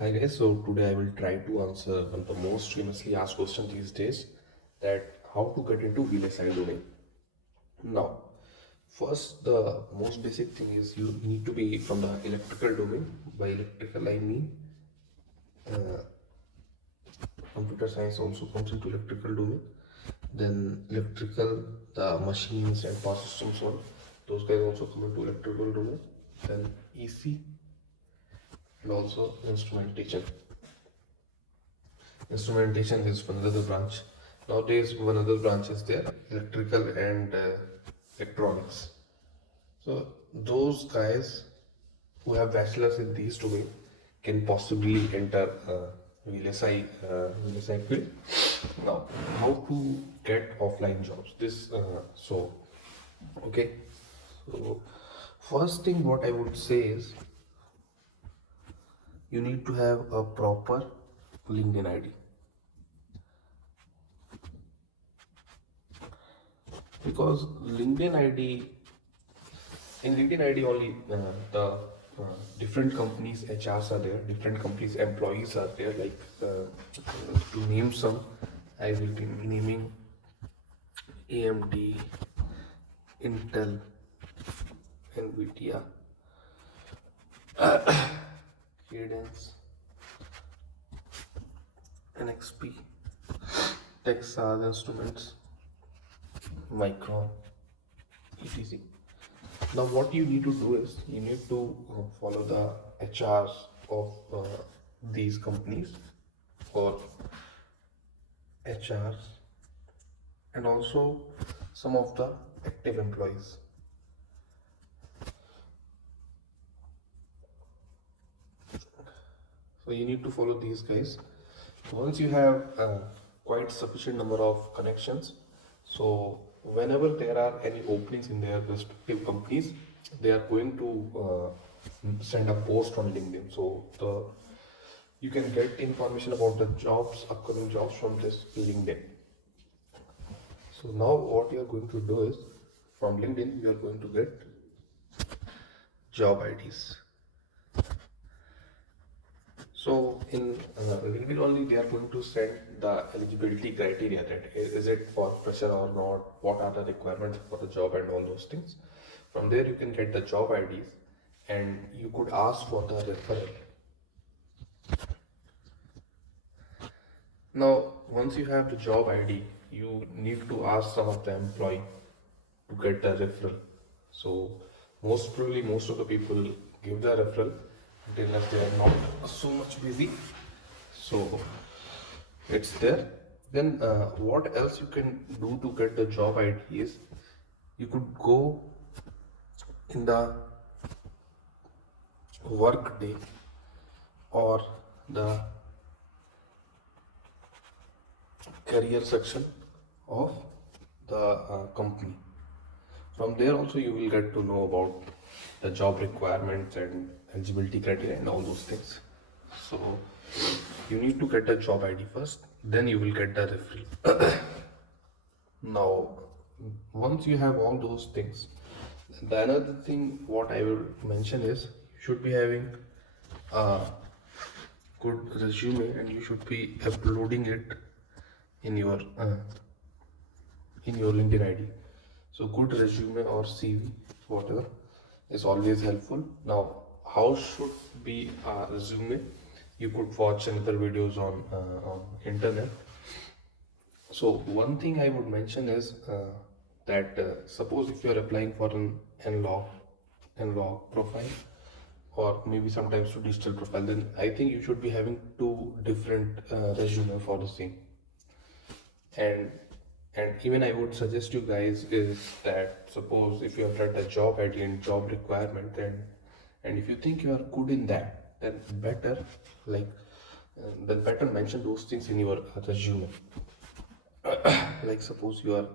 Hi guys, so today I will try to answer one of the most famously asked questions these days, that how to get into VLSI domain. Now, first the most basic thing is you need to be from the electrical domain. By electrical I mean computer science also comes into electrical domain. Then electrical, the machines and power systems, all those guys also come into electrical domain. Then EC and also instrumentation. Instrumentation is one other branch. Nowadays, one other branch is there, electrical and electronics. So those guys who have bachelors in these domain can possibly enter VLSI field. Now, how to get offline jobs? Okay. So first thing what I would say is you need to have a proper LinkedIn ID. Because LinkedIn ID, in LinkedIn ID only the different companies HRs are there, different companies employees are there. Like to name some, I will be naming AMD, Intel, Nvidia, Cadence, NXP, Texas Instruments, Micron, etc. Now, what you need to do is you need to follow the HRs of these companies, or HRs, and also some of the active employees. So you need to follow these guys. Once you have quite sufficient number of connections, so whenever there are any openings in their respective companies, they are going to send a post on LinkedIn. So you can get information about the jobs, upcoming jobs from this LinkedIn. So now what you are going to do is, from LinkedIn you are going to get job IDs. So in LinkedIn only they are going to send the eligibility criteria, that is it for fresher or not, what are the requirements for the job and all those things. From there you can get the job IDs and you could ask for the referral. Now once you have the job ID, you need to ask some of the employee to get the referral. So most probably most of the people give the referral unless they are not so much busy. So it's there. Then what else you can do to get the job ID is you could go in the work day or the career section of the company. From there also you will get to know about the job requirements and eligibility criteria and all those things. So you need to get the job ID first, then you will get the referral. Now, once you have all those things, the another thing what I will mention is you should be having a good resume and you should be uploading it in your LinkedIn ID. So good resume or CV, whatever, is always helpful. Now, how should be a resume? You could watch another videos on internet. So one thing I would mention is that suppose if you are applying for an analog profile, or maybe sometimes to digital profile, then I think you should be having two different resume for the same. And even I would suggest you guys is that suppose if you have read the job ID and job requirement, then and if you think you are good in that, then better mention those things in your resume. Like suppose you are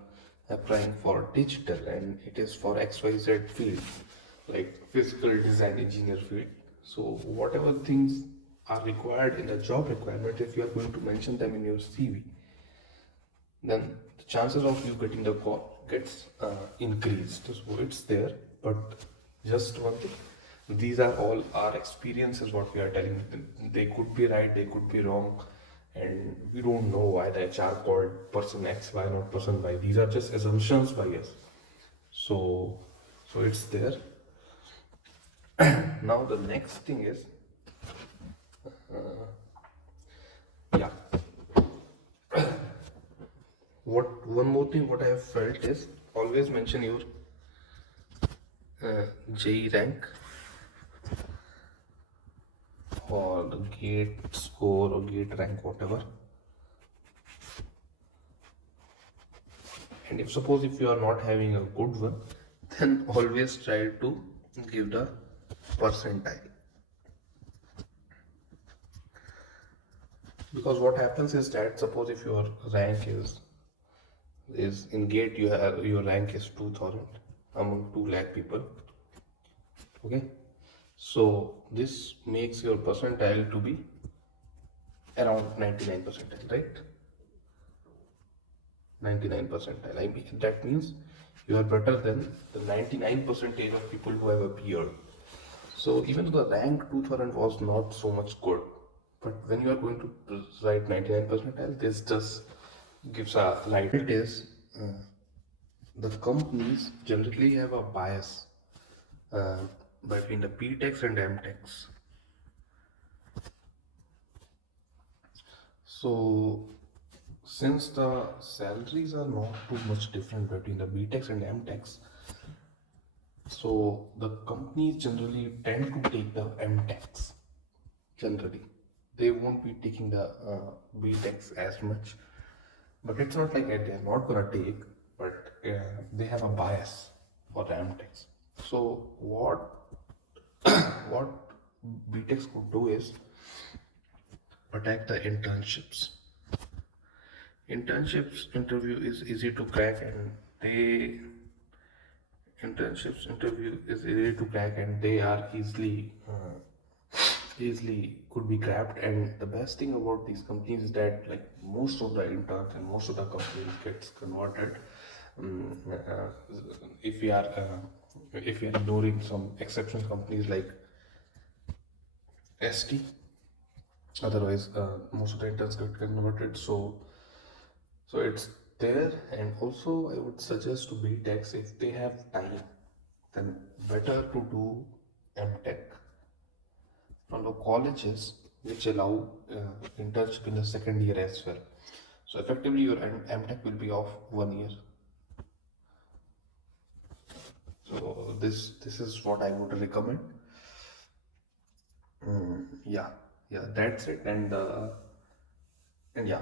applying for digital and it is for XYZ field, like physical design engineer field. So whatever things are required in the job requirement, if you are going to mention them in your CV, then the chances of you getting the call gets increased. So it's there, but just one thing, These are all our experiences, what we are telling. They could be right, they could be wrong, and we don't know why the HR called person X, why not person Y. These are just assumptions by us. So, so it's there. Now the next thing is, yeah. One more thing what I have felt is always mention your JE rank or the gate score or gate rank, whatever. And if suppose if you are not having a good one, then always try to give the percentile. Because what happens is that suppose if your rank is in gate, you have your rank is 2000 among 2 lakh people. Okay, so this makes your percentile to be around 99 percentile, right? 99 percentile. I mean, that means you are better than the 99 percentage of people who have appeared. So even though the rank 2000 was not so much good, but when you are going to write 99 percentile, this just gives a light. It is the companies generally have a bias uh, between the PTechs and MTechs. So since the salaries are not too much different between the BTechs and MTechs, so the companies generally tend to take the MTechs. Generally, they won't be taking the BTechs as much. But it's not like that they're not gonna take, but they have a bias for the MTechs. So what BTechs could do is attack the internships. Internships interview is easy to crack, and they internships interview is easy to crack, and they are easily could be grabbed. And the best thing about these companies is that like most of the interns and most of the companies gets converted. um, uh, if we are ignoring some exception companies like ST, otherwise most of the interns get converted. So it's there. And also I would suggest to BTechs, if they have time, then better to do MTech from the colleges which allow internship in the second year as well. So effectively your MTech will be of 1 year. So this is what I would recommend. Yeah, yeah, that's it. And yeah,